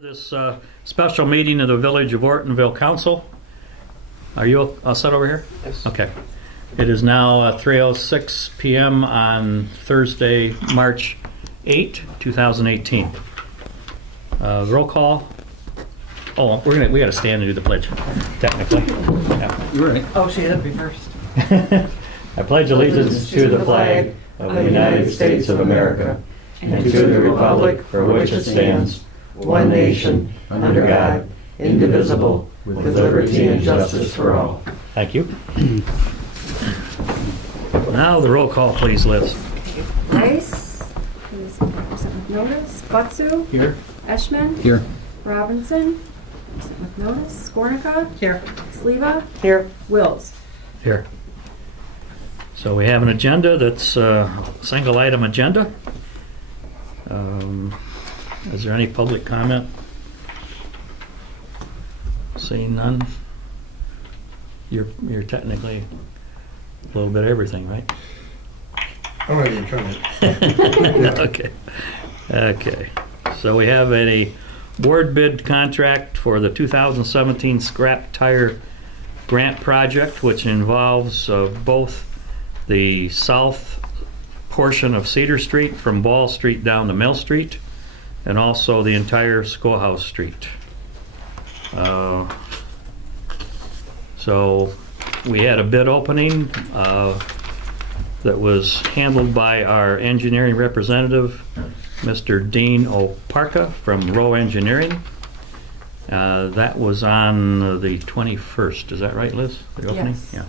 This special meeting of the Village of Ortonville Council. Are you all set over here? Yes. Okay. It is now 3:06 p.m. on Thursday, March 8, 2018. Roll call. Oh, we got to stand and do the pledge, technically. Yeah. You're right. Oh, she had to be first. I pledge allegiance to the flag of the United States of America and to the republic for which it stands, one nation, under God, indivisible, with liberty and justice for all. Thank you. Now the roll call, please, Liz. Rice, who's absent with notice. Butsu. Here. Eshman. Here. Robinson, absent with notice. Skornica. Here. Sleva. Here. Wills. Here. So we have an agenda that's a single item agenda. Is there any public comment? Seeing none. You're technically a little bit of everything, right? I'm ready to comment. Okay. Okay. So we have a board bid contract for the 2017 scrap tire grant project, which involves both the south portion of Cedar Street from Ball Street down to Mill Street, and also the entire Schoolhouse Street. So we had a bid opening that was handled by our engineering representative, Mr. Dean Oparka from Rowe Engineering. That was on the 21st. Is that right, Liz? The opening? Yes. Yeah.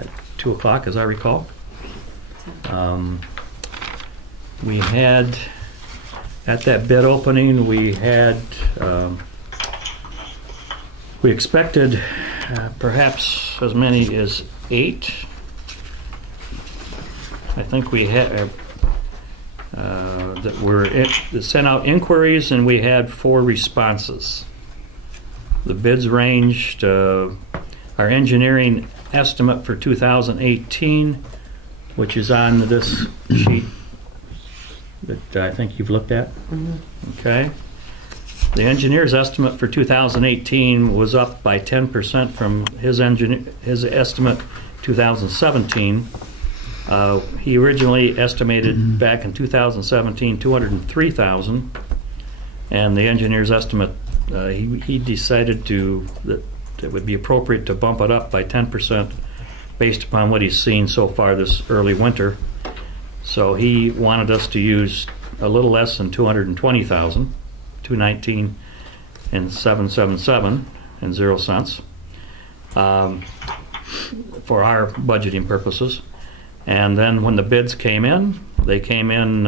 At 2 o'clock, as I recall. We had, at that bid opening, we expected perhaps as many as 8. I think we had that sent out inquiries, and we had 4 responses. The bids ranged, our engineering estimate for 2018, which is on this sheet that I think you've looked at. Mm-hmm. Okay. The engineer's estimate for 2018 was up by 10% from his estimate 2017. He originally estimated back in 2017 $203,000, and the engineer's estimate, he decided that it would be appropriate to bump it up by 10% based upon what he's seen so far this early winter. So he wanted us to use a little less than $220,000, $219 and $777 and 0 cents for our budgeting purposes. And then when the bids came in, they came in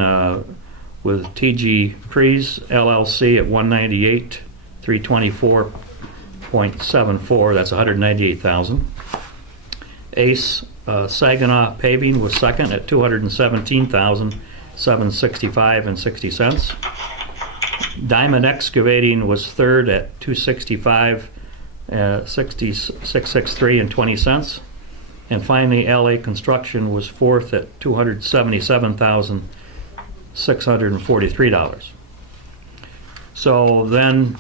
with TG Prees LLC at $198,324.74. That's $198,000. Ace Saginaw Paving was second at $217,765 and 60 cents. Diamond Excavating was third at $265, 663 and 20 cents. And finally, LA Construction was fourth at $277,643. So then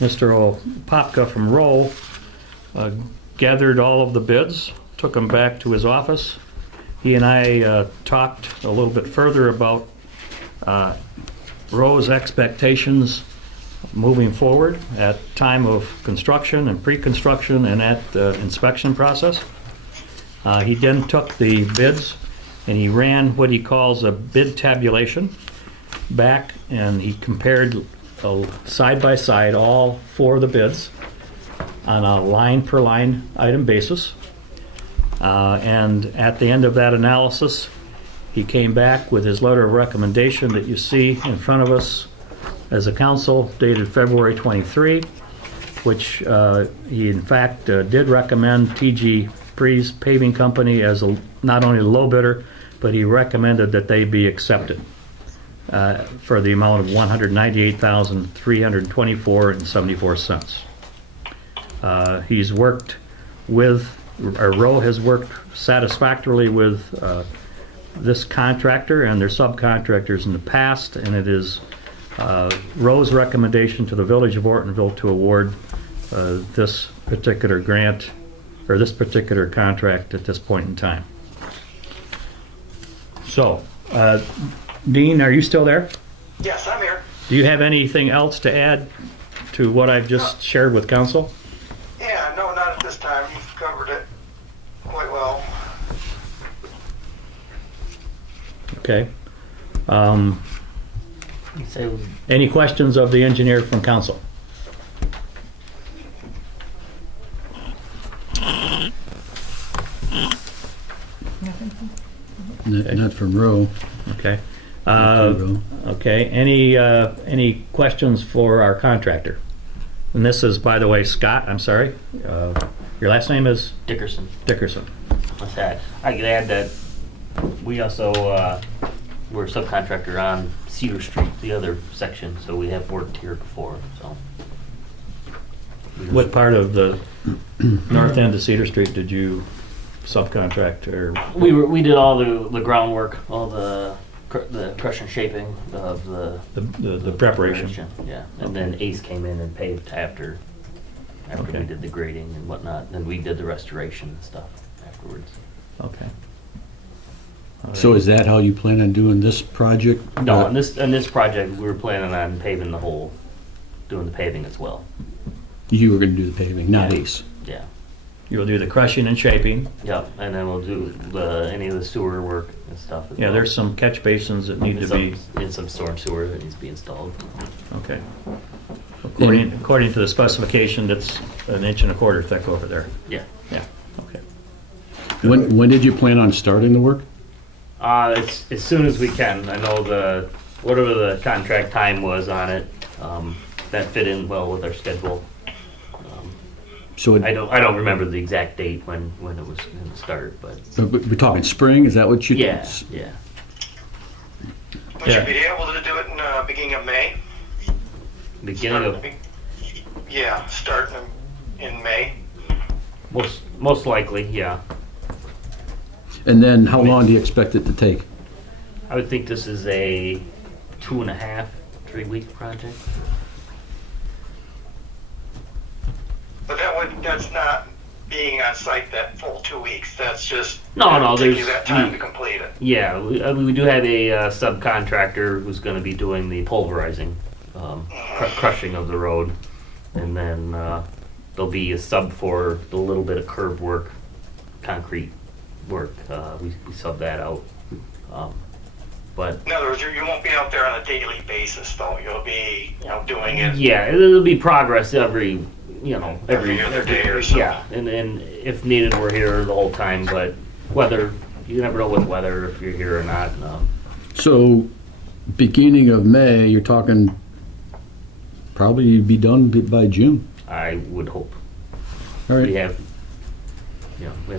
Mr. Opapka from Rowe gathered all of the bids, took them back to his office. He and I talked a little bit further about Rowe's expectations moving forward at time of construction and pre-construction and at the inspection process. He then took the bids and he ran what he calls a bid tabulation back, and he compared side by side all 4 of the bids on a line per line item basis. And at the end of that analysis, he came back with his letter of recommendation that you see in front of us as a council, dated February 23, which he in fact did recommend TG Prees Paving Company as not only the low bidder, but he recommended that they be accepted for the amount of $198,324 and 74 cents. He's worked with, or Rowe has worked satisfactorily with this contractor and their subcontractors in the past, and it is Rowe's recommendation to the Village of Ortonville to award this particular grant, or this particular contract at this point in time. So, Dean, are you still there? Yes, I'm here. Do you have anything else to add to what I've just shared with council? Yeah, no, not at this time. You've covered it quite well. Okay. So, Any questions of the engineer from council? Not from Rowe. Okay. Not from Rowe. Okay, any questions for our contractor? And this is, by the way, Scott, I'm sorry. Your last name is Dickerson. Dickerson. What's that? I could add that we also we're a subcontractor on Cedar Street, the other section, so we have worked here before. So. What part of the north end of Cedar Street did you subcontract, or? We did all the groundwork, all the crush and shaping of The preparation. Yeah, and then Ace came in and paved after Okay. we did the grading and whatnot. Then we did the restoration and stuff afterwards. Okay. So is that how you plan on doing this project? No, on this project, we were planning on paving doing the paving as well. You were going to do the paving, not Yeah. Ace. Yeah. You'll do the crushing and shaping. Yep, and then we'll do any of the sewer work and stuff as Yeah, well. there's some catch basins that need And to be, some storm sewer that needs to be installed. okay. According to the specification, that's 1.25 inches thick over there. Yeah. Yeah, okay. When did you plan on starting the work? It's as soon as we can. I know whatever the contract time was on it, that fit in well with our schedule. So I don't remember the exact date when it was going to start, but we're talking spring, is that what you? yeah. Would Yeah. you be able to do it in beginning of May? Beginning of Yeah, starting in May. most likely, yeah. And then how long do you expect it to take? I would think this is a 2.5, 3-week project. But that's not being on site that full 2 weeks. That's just No, it'll take you there's- that time to complete it. Yeah, we do have a subcontractor who's going to be doing the pulverizing, crushing of the road, and then there'll be a sub for the little bit of curb work, concrete work. We sub that out, but In other words, you won't be out there on a daily basis, though. You'll be, doing it. yeah, it'll be progress every Every other day or so. Yeah, and if needed, we're here the whole time. But weather, you never know with weather if you're here or not. So beginning of May, you're talking probably you'd be done by June. I would hope. All right. We have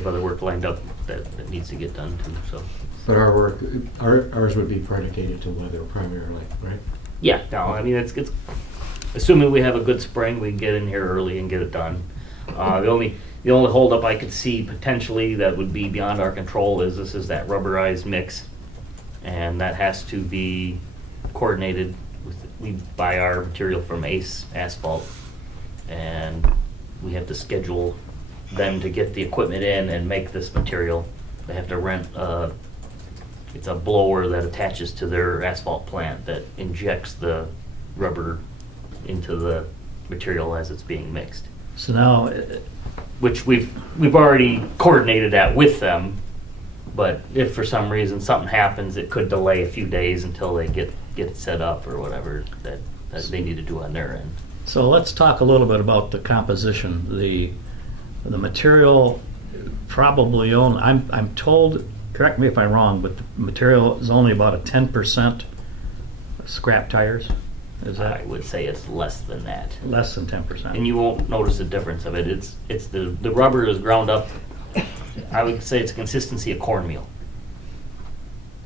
other work lined up that needs to get done too. So But ours would be predicated to weather primarily, right? yeah, no, I mean it's assuming we have a good spring, we can get in here early and get it done. The only holdup I could see potentially that would be beyond our control is this is that rubberized mix, and that has to be coordinated with. We buy our material from Ace Asphalt, and we have to schedule them to get the equipment in and make this material. They have to rent it's a blower that attaches to their asphalt plant that injects the rubber into the material as it's being mixed. So now, Which we've already coordinated that with them, but if for some reason something happens, it could delay a few days until they get it set up or whatever that they need to do on their end. so let's talk a little bit about the composition. The material probably only, I'm told, correct me if I'm wrong, but the material is only about a 10% scrap tires. Is I that would say it's less than that. less than 10%? And you won't notice the difference of it. It's the rubber is ground up. I would say it's a consistency of cornmeal.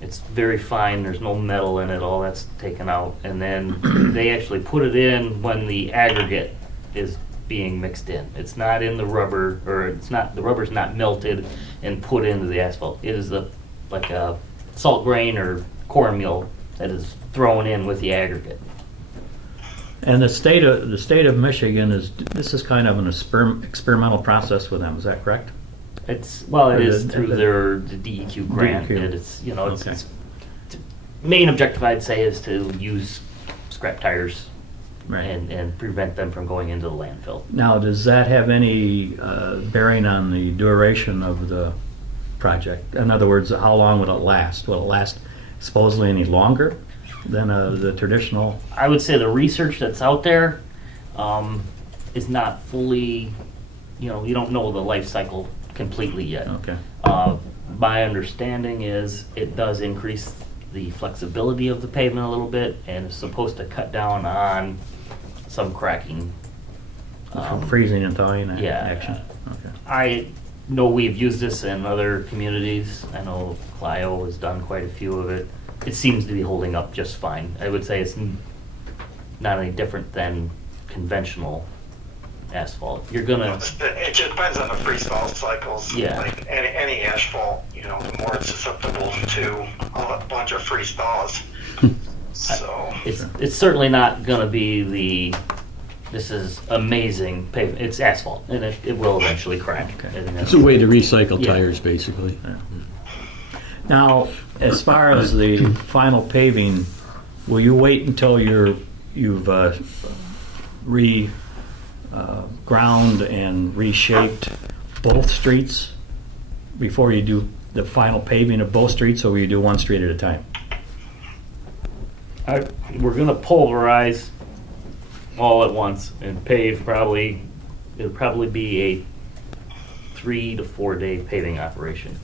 It's very fine. There's no metal in it. All that's taken out, and then they actually put it in when the aggregate is being mixed in. It's not in the rubber, or the rubber's not melted and put into the asphalt. It is like a salt grain or cornmeal that is thrown in with the aggregate. And the state of Michigan this is kind of an experimental process with them. Is that correct? It Or is the- through the- their the DEQ grant. DEQ. And it's, you know, Okay. it's main objective I'd say is to use scrap tires Right. and prevent them from going into the landfill. Now, does that have any bearing on the duration of the project? In other words, how long will it last? Will it last supposedly any longer than the traditional? I would say the research that's out there is not fully, you know, you don't know the life cycle completely yet. Okay. My understanding is it does increase the flexibility of the pavement a little bit and is supposed to cut down on some cracking. Freezing and thawing yeah. action? Okay. I know we've used this in other communities. I know Clio has done quite a few of it. It seems to be holding up just fine. I would say it's not any different than conventional asphalt. You're gonna, It just depends on the freeze-thaw cycles. Yeah. Like any asphalt, you know, the more it's susceptible to a bunch of freeze-thaws. So, it's certainly not gonna be this is amazing pavement. It's asphalt and it will eventually crack. Okay. I think It's a way to recycle Yeah. tires, basically. Now, as far as the final paving, will you wait until you've ground and reshaped both streets before you do the final paving of both streets, or will you do one street at a time? We're gonna pulverize all at once and pave probably, it'll probably be a 3 to 4 day paving operation.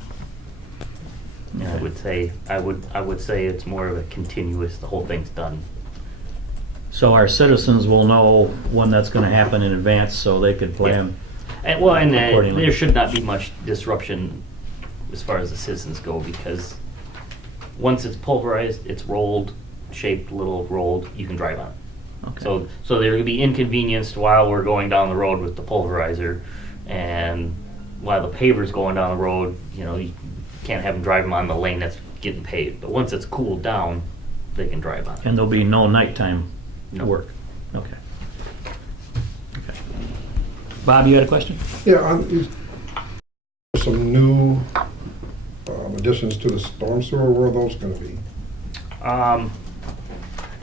And I would say it's more of a continuous, the whole thing's done. So our citizens will know when that's going to happen in advance, so they could plan. And Accordingly. there should not be much disruption as far as the citizens go, because once it's pulverized, it's rolled, shaped, little rolled, you can drive on it. Okay. So they're gonna be inconvenienced while we're going down the road with the pulverizer, and while the paver's going down the road, you know, you can't have them drive them on the lane that's getting paved. But once it's cooled down, they can drive on it. And there'll be no nighttime No. work? Okay. Okay. Bob, you had a question? Yeah, some new additions to the storm sewer, where are those gonna be? I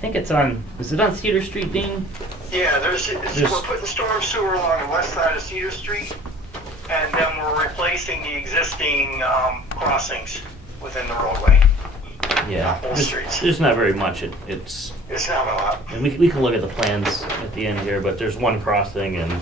think it's on, is it on Cedar Street, Dean? yeah, we're putting storm sewer along the west side of Cedar Street, and then we're replacing the existing crossings within the roadway. Yeah. Both streets. There's not very much. It's It's not a lot. and we can look at the plans at the end here, but there's one crossing and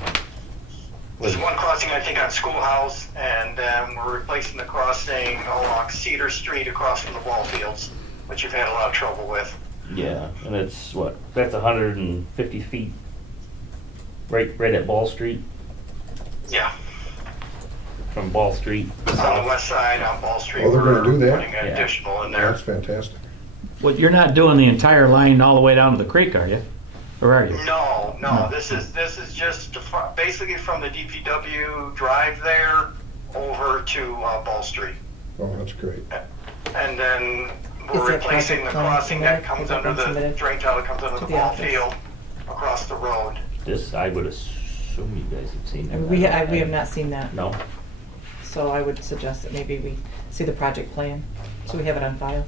There's one crossing, I think, on Schoolhouse, and then we're replacing the crossing along Cedar Street across from the ball fields, which you've had a lot of trouble with. yeah, and it's what, that's 150 feet right at Ball Street, Yeah, from Ball Street on the south. west side on Ball Street. Oh, they're gonna do that? We're putting an Yeah. additional in there. That's fantastic. Well, you're not doing the entire line all the way down to the creek, are you? Or are you? No, No. this is just basically from the DPW drive there over to Ball Street. Oh, that's great. And then Is we're there replacing the project plan crossing that submitted? comes Has it under been the submitted drain tile that comes under to the the ball office? field across the road. This, I would assume you guys have seen And it. we have not seen that, No? so I would suggest that maybe we see the project plan, so we have it on file.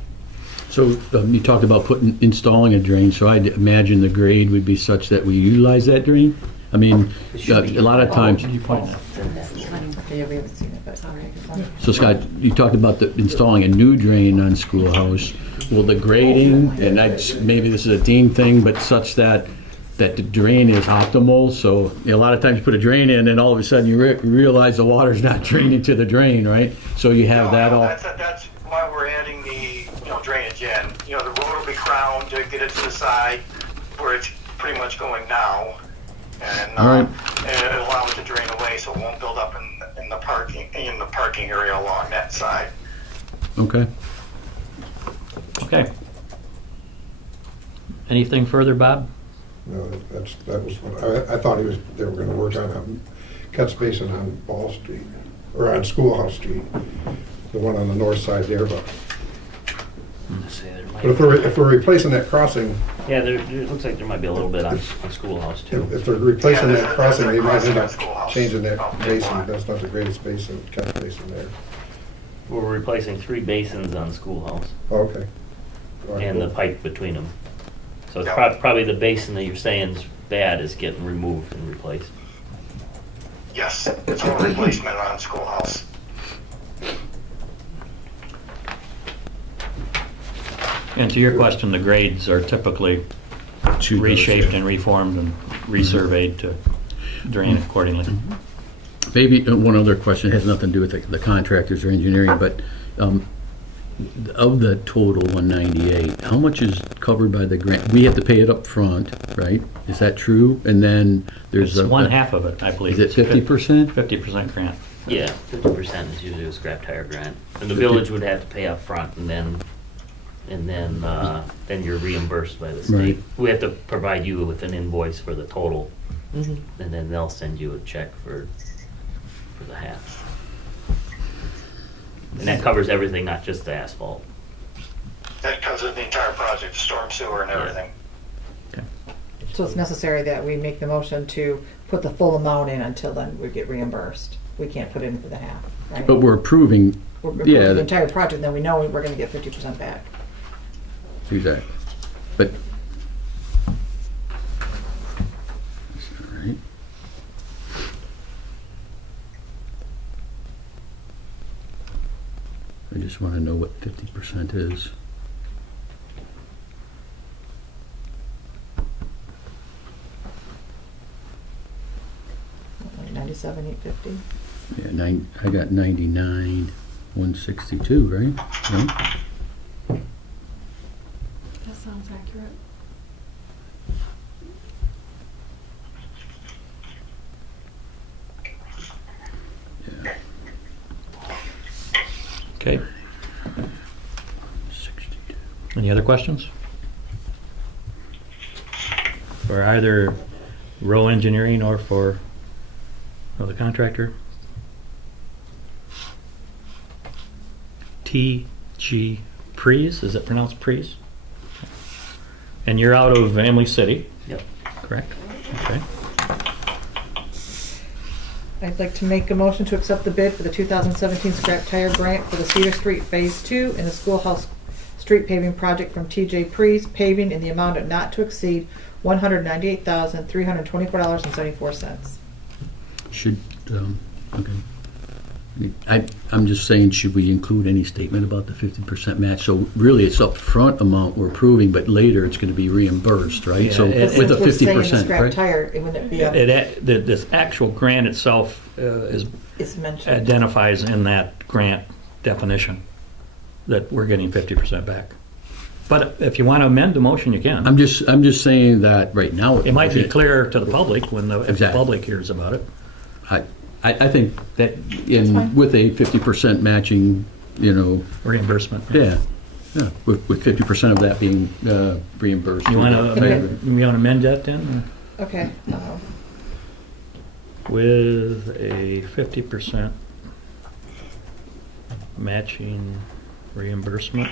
So you talked about installing a drain, so I'd imagine the grade would be such that we utilize that drain? I mean, It should be. a lot of times, You point it. It's in that. Okay, yeah, we haven't seen it, but. so Scott, you talked about installing a new drain on Schoolhouse. Will the grading, and maybe this is a Dean thing, but such that the drain is optimal? So a lot of times you put a drain in and all of a sudden you realize the water's not draining to the drain, right? So you have No, that all. That's why we're adding the drainage in. The road will be crowned to get it to the side where it's pretty much going now, and All right. and it'll allow it to drain away, so it won't build up in the parking area along that side. Okay. Okay. Anything further, Bob? No, that was what, I thought they were gonna work on a catch basin on Ball Street, or on Schoolhouse Street, the one on the north side there, but if we're replacing that crossing, Yeah, it looks like there might be a little bit on Schoolhouse too. If they're replacing Yeah, that there's crossing, they a might end crossing up on Schoolhouse. changing that Oh, basin. That's not the greatest basin, catch basin there. We're replacing 3 basins on Schoolhouse Oh, okay. All right, and the well, pipe between them. So it's Yeah. probably the basin that you're saying is bad is getting removed and replaced. Yes, it's a replacement on Schoolhouse. And to your question, the grades are typically Two goes, reshaped yeah. and reformed and resurveyed to drain accordingly. Maybe one other question, it has nothing to do with the contractors or engineering, but of the total 198, how much is covered by the grant? We have to pay it up front, right? Is that true? And then there's It's one half of it, I believe. Is it 50%? 50% grant. Yeah, 50% is usually a scrap tire grant. And the village would have to pay up front, and then you're reimbursed by the state. Right. We have to provide you with an invoice for the total, Mhm. and then they'll send you a check for the half. And that covers everything, not just the asphalt. That covers the entire project, storm sewer and everything. So it's necessary that we make the motion to put the full amount in until then we get reimbursed. We can't put in for the half, right? But we're approving, We're approving yeah, the entire project, then we know we're gonna get 50% back. exactly. But, all right. I just want to know what 50% is. Like 97,850. Yeah, I got 99, 162, right? Right? That sounds accurate. Yeah. Okay. 62. Any other questions? For either Row Engineering or for the contractor? T.G. Prees, is it pronounced Prees? And you're out of Emily City, Yep. correct? Okay. I'd like to make a motion to accept the bid for the 2017 scrap tire grant for the Cedar Street Phase 2 and the Schoolhouse Street paving project from TJ Prees Paving in the amount of not to exceed $198,324.74. Should, okay. I'm just saying, should we include any statement about the 50% match? So really, it's upfront amount we're approving, but later it's going to be reimbursed, right? Yeah, So and- But with a since we're saying the 50%, scrap right? tire, it wouldn't be up, This actual grant itself it's mentioned. identifies in that grant definition that we're getting 50% back. But if you want to amend the motion, you can. I'm just saying that right now. It might be clearer to the public if the Exactly. public hears about it. I think that That's fine. with a 50% matching, Reimbursement. yeah, with 50% of that being reimbursed. You want to Okay. amend that then? Okay. With a 50% matching reimbursement.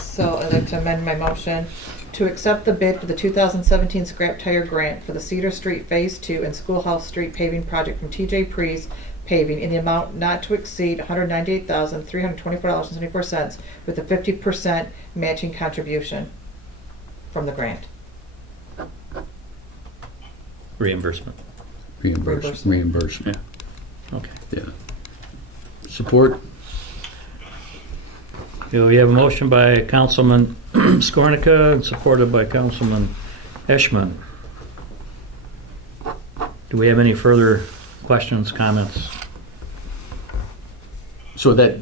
So I'd like to amend my motion to accept the bid for the 2017 scrap tire grant for the Cedar Street Phase 2 and Schoolhouse Street paving project from TJ Prees Paving in the amount not to exceed $198,324.74 with a 50% matching contribution from the grant. Reimbursement. Reimbursement, Okay. yeah. Support? We have a motion by Councilman Skornica and supported by Councilman Eschman. Do we have any further questions, comments? So that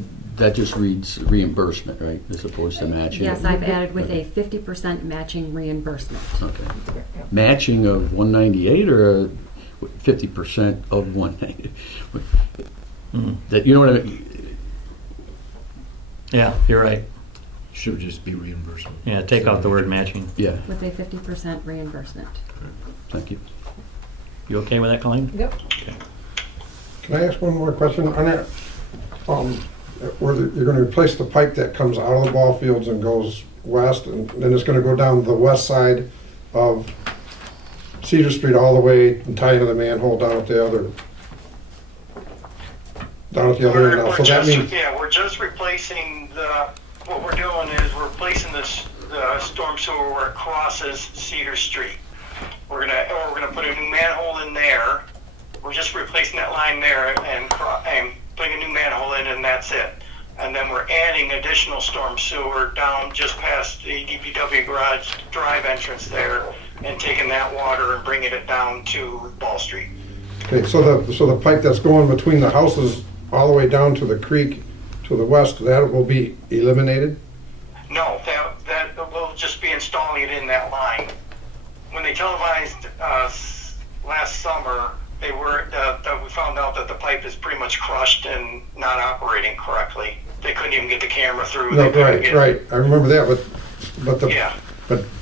just reads reimbursement, right, as opposed to matching? Yes, I've added with a 50% matching reimbursement. Okay. Matching of 198 or 50% of 198? That, you know what I mean? Yeah, you're right. Should just be reimbursement. Yeah, take out the word matching. Yeah, With a 50% reimbursement. thank you. You okay with that, Colleen? Yep. Can I ask one more question on that? you're gonna replace the pipe that comes out of the ball fields and goes west, and then it's gonna go down the west side of Cedar Street all the way and tie into the manhole down at the other end now. So that means, Yeah, we're just replacing what we're doing is we're replacing the storm sewer where it crosses Cedar Street. We're gonna put a new manhole in there. We're just replacing that line there and putting a new manhole in, and that's it. And then we're adding additional storm sewer down just past the DPW garage drive entrance there, and taking that water and bringing it down to Ball Street. okay, so the pipe that's going between the houses all the way down to the creek to the west, that will be eliminated? No, that we'll just be installing it in that line. When they televised last summer, we found out that the pipe is pretty much crushed and not operating correctly. They couldn't even get the camera through. No, right, I remember that, Yeah.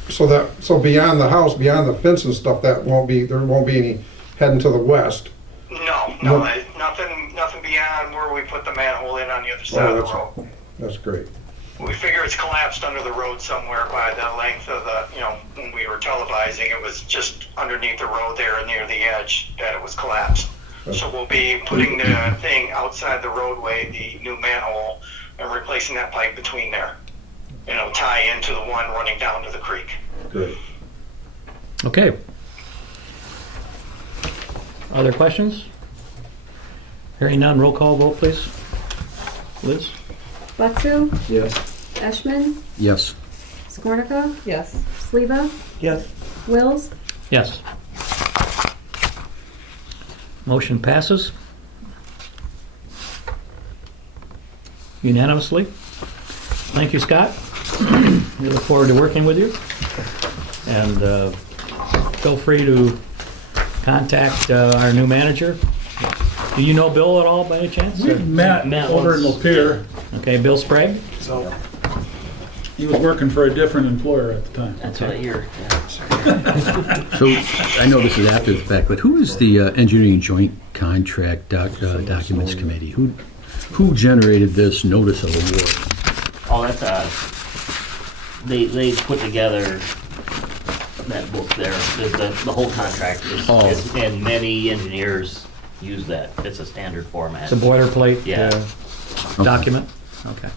so beyond the house, beyond the fence and stuff, there won't be any heading to the west. No, nothing beyond where we put the manhole in on the other side of the road. That's great. We figure it's collapsed under the road somewhere by the length of when we were televising, it was just underneath the road there near the edge that it was collapsed. So we'll be putting the thing outside the roadway, the new manhole, and replacing that pipe between there. Tie into the one running down to the creek. Good. Okay. Other questions? Hearing none, roll call vote, please. Liz? Butsu, Yes. Eshman, Yes. Skornica, Yes. Sleva, Yes. Wills, Yes. Motion passes unanimously. Thank you, Scott. We look forward to working with you. And feel free to contact our new manager. Do you know Bill at all by any chance? We've met over in once. Lapeer, Okay, Bill Sprague? so he was working for a different employer at the time. That's what I hear. So I know this is after the fact, but who is the engineering joint contract documents committee? Who generated this notice of award? Oh, that's they put together that book there. The whole contract is, and many engineers use that. It's a standard format. It's a boilerplate Yeah. document? Okay.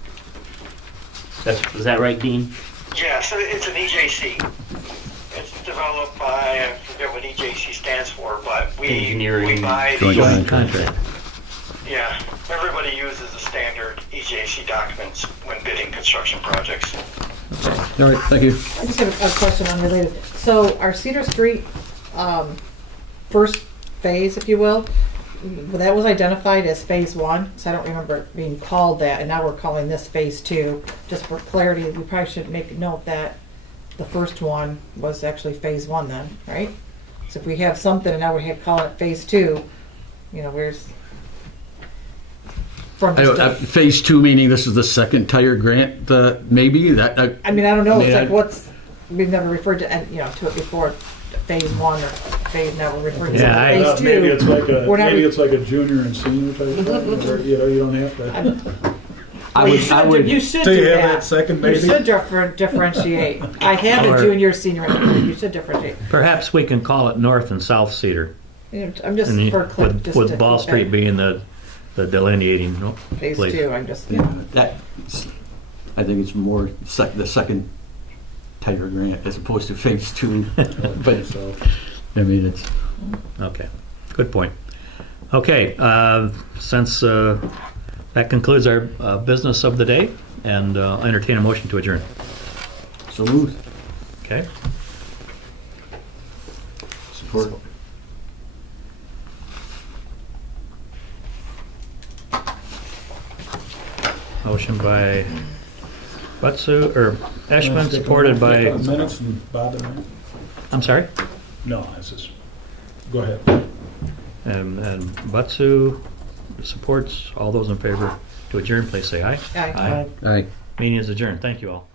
Is that right, Dean? Yeah, so it's an EJC. It's developed by, I forget what EJC stands for, but we Engineering buy Joint the, Contract. yeah, everybody uses the standard EJC documents when bidding construction projects. All right, thank you. I just have a question unrelated. So our Cedar Street, first phase, if you will, that was identified as phase one, so I don't remember it being called that, and now we're calling this phase two. Just for clarity, we probably should make a note that the first one was actually phase one then, right? So if we have something and now we have call it phase two, where's from Phase two, meaning this is the second tire grant, maybe? I mean, I don't know, it's I mean, like we've never referred to, to it before, phase one or phase, now we're referring to Yeah, phase two. Maybe it's like We're not it's like a junior and senior type of thing, where, you don't have to. You should So do you have that. that second You baby? should differentiate. I have a Or- junior, senior, and you should differentiate. Perhaps we can call it North and South Cedar. I'm just And for clip, just with to Ball keep Street that being the delineating phase place. two. I'm just I think it's more the second tire grant as opposed to phase two. But, So, I mean, it's... Okay, good point. Okay, since that concludes our business of the day, and I'll entertain a motion to adjourn. So moved. Okay, Support. motion by Butsu, or Eshman, supported by, Minutes and Bob and I? I'm sorry, No, this is, go ahead. and Butsu supports. All those in favor to adjourn, please say aye. Aye. All right. Meeting is adjourned. Thank you all.